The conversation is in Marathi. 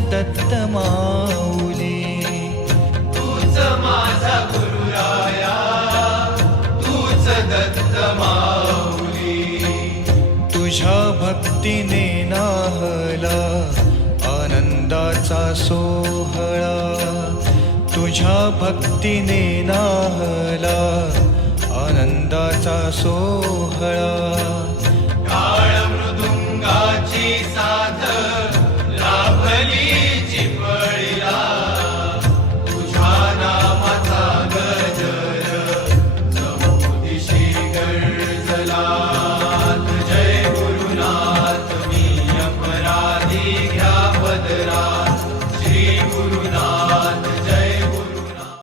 दत्त माऊली. तूच माझा गुरुराया, तूच दत्त माऊली. तुझ्या भक्तीने नाहला आनंदाचा सोहळा. तुझ्या भक्तीने नाहला आनंदाचा सोहळा. टाळ मृदुंगाची साथ